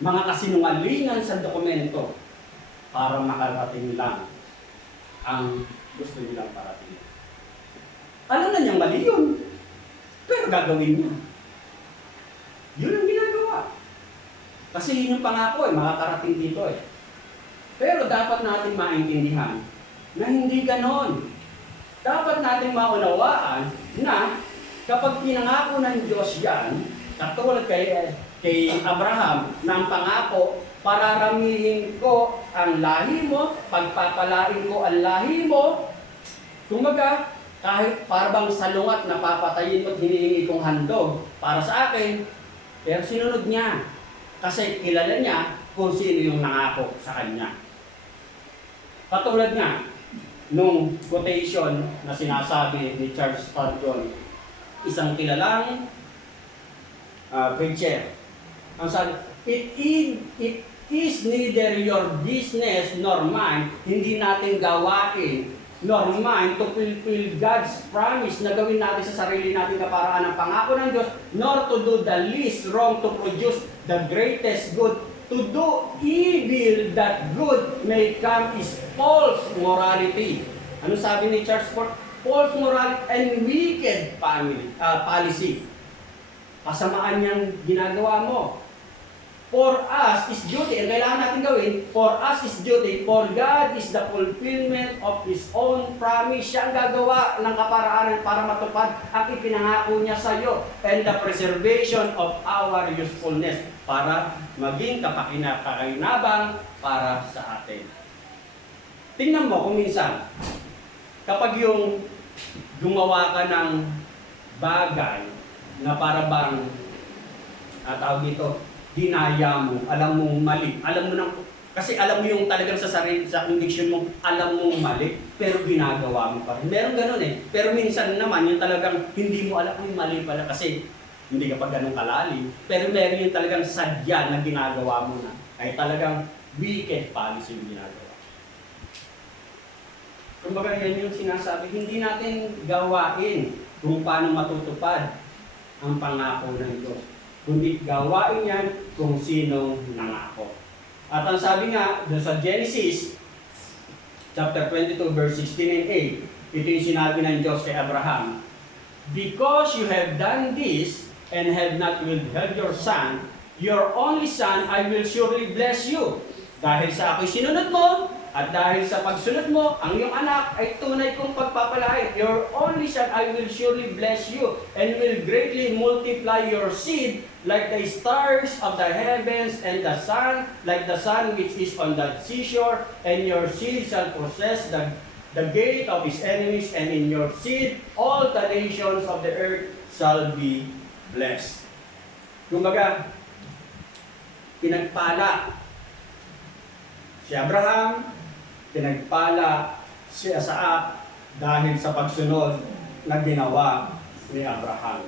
mga kasinungalingan sa dokumento, para makarating lang ang gusto nilang parating. Alam na niyang mali yun, pero gagawin niya. Yun ang ginagawa. Kasi yun yung pangako makakarating dito . Pero dapat natin maintindihan na hindi ganon. Dapat natin maunawaan na kapag pinangako ng Diyos yan, katulad kay Abraham, ng pangako, pararamihin ko ang lahi mo, pagpapalain ko ang lahi mo, kumbaga, kahit parang salungat na papatayin mo at hinihingi kong handog para sa akin, pero sinunod niya. Kasi kilala niya kung sino yung nangako sa kanya. Katulad nga, nung quotation na sinasabi ni Charles Spurgeon, isang kilalang preacher. Ang sabi, it is neither your business nor mine, hindi natin gawain, nor mine to fulfill God's promise na gawin natin sa sarili natin kaparaan ng pangako ng Diyos, nor to do the least wrong to produce the greatest good. To do evil that good may come is false morality. Ano sabi ni Charles Spurgeon? False morality and wicked policy. Kasamaan niyang ginagawa mo. For us is duty, ang kailangan natin gawin, for us is duty, for God is the fulfillment of His own promise. Siya ang gagawa ng kaparaanan para matupad ang ipinangako niya sa iyo, and the preservation of our usefulness, para maging kapakinabangan para sa atin. Tingnan mo kung minsan, kapag yung gumawa ka ng bagay na para bang, tawag dito, dinaya mo, alam mong mali, alam mo nang, kasi alam mo yung talagang sa sarili, sa conviction mo, alam mong mali, pero ginagawa mo pa rin. Meron ganun . Pero minsan naman, yung talagang hindi mo alam yung mali pala kasi hindi ka pa ganun kalalim. Pero meron yung talagang sadya na ginagawa mo na, ay talagang wicked policy yung ginagawa. Kumbaga yan yung sinasabi, hindi natin gawain kung paano matutupad ang pangako ng Diyos, kundi gawain yan kung sino nangako. At ang sabi nga, sa Genesis, chapter 22, verse 16 and 8, ito yung sinabi ng Diyos kay Abraham, because you have done this, and have not withheld your son, your only son, I will surely bless you. Dahil sa ako'y sinunod mo, at dahil sa pagsunod mo, ang iyong anak ay tunay kong pagpapalain. Your only son, I will surely bless you, and will greatly multiply your seed like the stars of the heavens, and the sun like the sun which is on the seashore, and your seed shall possess the gate of his enemies, and in your seed all the nations of the earth shall be blessed. Kumbaga, pinagpala si Abraham, pinagpala si Isaac dahil sa pagsunod na ginawa ni Abraham.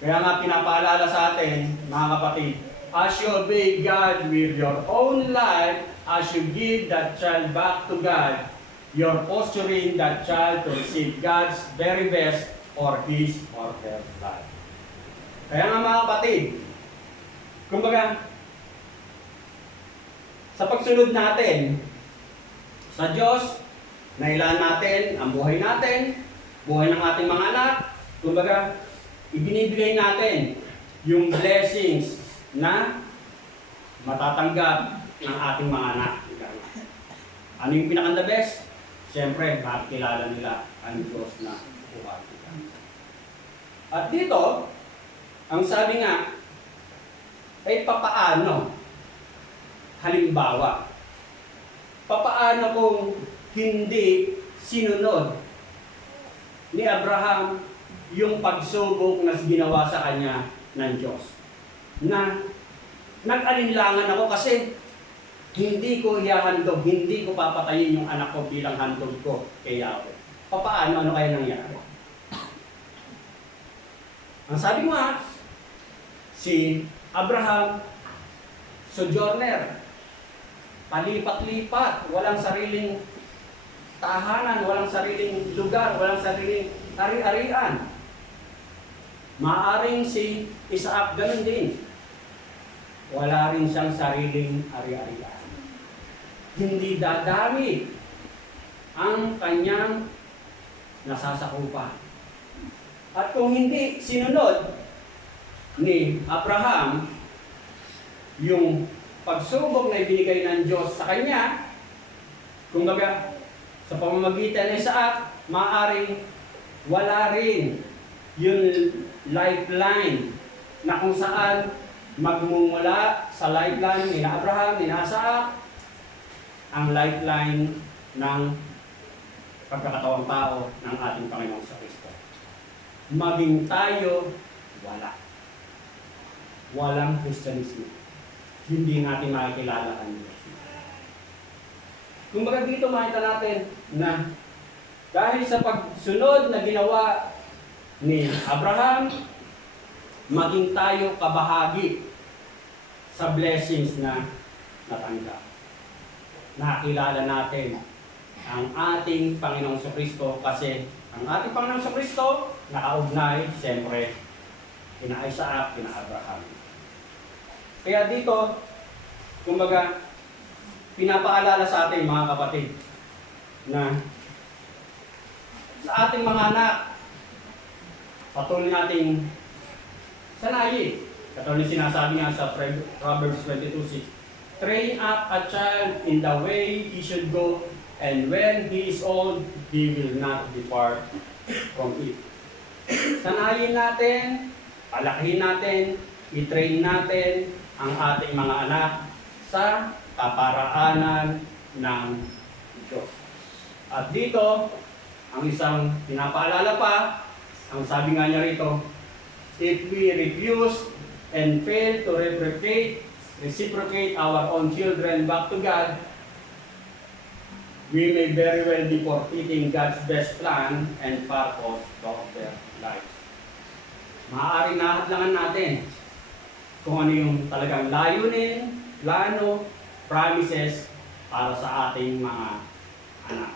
Kaya nga pinapaalala sa atin, mga kapatid, as you obey God with your own life, as you give that child back to God, you're posturing that child to receive God's very best for his or her life. Kaya nga mga kapatid, kumbaga, sa pagsunod natin sa Diyos, nailaan natin ang buhay natin, buhay ng ating mga anak, kumbaga, ibinibigay natin yung blessings na matatanggap ng ating mga anak. Ano yung pinaka-the best? Siyempre, makikilala nila ang Diyos na buhay. At dito, ang sabi nga, ay papaano? Halimbawa, papaano kung hindi sinunod ni Abraham yung pagsubok na ginawa sa kanya ng Diyos? Na Nag-alinlangan ako kasi hindi ko ihahandog, hindi ko papatayin yung anak ko bilang handog ko kay Yahweh. Paano? Ano kaya nangyari? Ang sabi mo si Abraham, sojourner, palipat-lipat, walang sariling tahanan, walang sariling lugar, walang sariling ari-arian. Maaring si Isaac ganun din. Wala rin siyang sariling ari-arian. Hindi dadami ang kanyang nasasakupan. At kung hindi sinunod ni Abraham yung pagsubok na ibinigay ng Diyos sa kanya, kumbaga sa pamamagitan ng Isaac, maaaring wala rin yung lifeline na kung saan magmumula sa lifeline ni Abraham, ni Isaac, ang lifeline ng pagkakatawang tao ng ating Panginoong sa Kristo. Maging tayo, wala. Walang Kristiyanismo. Hindi natin makikilala ang Diyos. Kumbaga dito makita natin na dahil sa pagsunod na ginawa ni Abraham, maging tayo kabahagi sa blessings na natanggap. Nakilala natin ang ating Panginoong Kristo kasi ang ating Panginoong Kristo nakaugnay, siyempre, kina Isaac, kina Abraham. Kaya dito, kumbaga, pinapaalala sa ating mga kapatid na sa ating mga anak, patuloy nating sanayin. Katulad sinasabi nga sa Proverbs 22:6, train up a child in the way he should go, and when he is old, he will not depart from it. Sanayin natin, palakihin natin, i-train natin ang ating mga anak sa kaparaanan ng Diyos. At dito, ang isang pinapaalala pa, ang sabi nga niya rito, if we refuse and fail to reciprocate our own children back to God, we may very well be forfeiting God's best plan and purpose of their lives. Maaaring nahadlangan natin kung ano yung talagang layunin, plano, promises para sa ating mga anak.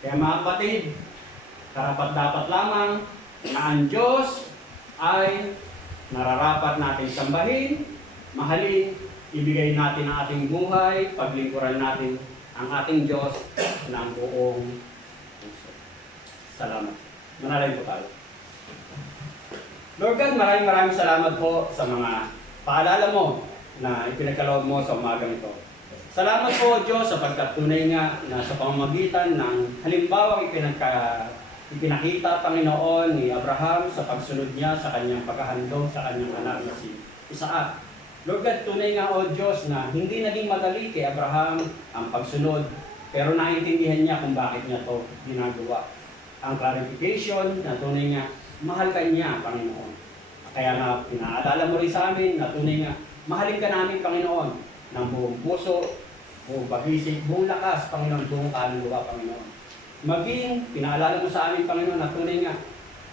Kaya mga kapatid, karapat-dapat lamang na ang Diyos ay nararapat natin sambahin, mahalin, ibigay natin ang ating buhay, paglingkuran natin ang ating Diyos ng buong puso. Salamat. Manalay po tayo. Lord God, maraming salamat po sa mga paalala mo na ipinagkaloob mo sa umagang ito. Salamat po, Diyos, sapagkat tunay nga na sa pamamagitan ng halimbawa ipinakita, Panginoon, ni Abraham sa pagsunod niya sa kanyang paghahandog sa kanyang anak na si Isaac. Lord God, tunay nga, O Diyos, na hindi naging madali kay Abraham ang pagsunod, pero naintindihan niya kung bakit niya ito ginagawa. Ang clarification na tunay nga, mahal ka niya, Panginoon. Kaya nga, pinaalala mo rin sa amin na tunay nga, mahalin ka namin, Panginoon, ng buong puso, buong pag-isip, buong lakas, Panginoon, buong kaluluwa, Panginoon. Maging, pinaalala mo sa amin, Panginoon, na tunay nga,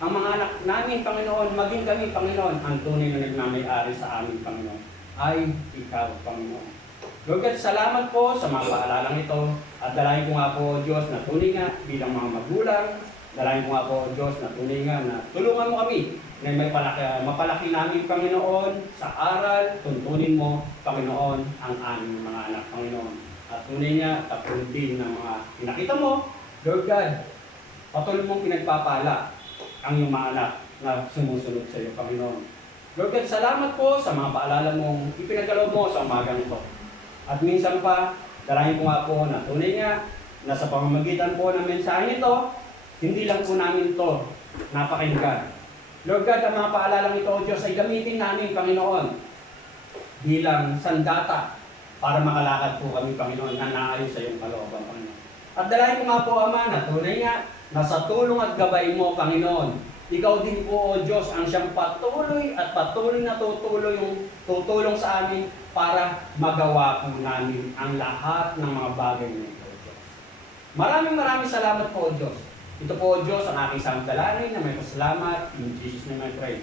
ang mga anak namin, Panginoon, maging kami, Panginoon, ang tunay na nagmamay-ari sa amin, Panginoon, ay ikaw, Panginoon. Lord God, salamat po sa mga paalalang ito, at dalahin ko nga po, Diyos, na tunay nga bilang mga magulang, dalahin ko nga po, Diyos, na tunay nga na tulungan mo kami na mapalaki namin, Panginoon, sa aral, tuntunin mo, Panginoon, ang aming mga anak, Panginoon. At tunay nga, katulad din ng mga pinakita mo, Lord God, patuloy mong pinagpapala ang iyong mga anak na sumusunod sa iyo, Panginoon. Lord God, salamat po sa mga paalala mong ipinagkaloob mo sa umagang ito. At minsan pa, dalahin ko nga po na tunay nga, na sa pamamagitan po ng mensahe ito, hindi lang po namin ito napakinggan. Lord God, ang mga paalalang ito, O Diyos, ay gamitin namin, Panginoon, bilang sandata para makalakad po kami, Panginoon, na naayon sa iyong kalooban, Panginoon. At dalahin ko nga po, Ama, na tunay nga, na sa tulong at gabay mo, Panginoon, Ikaw din po, O Diyos, ang siyang patuloy at patuloy na tutulong sa amin para magawa po namin ang lahat ng mga bagay na ito, O Diyos. Maraming salamat po, O Diyos. Ito po, O Diyos, ang aking samdalanin na may pasalamat. In Jesus' name I pray.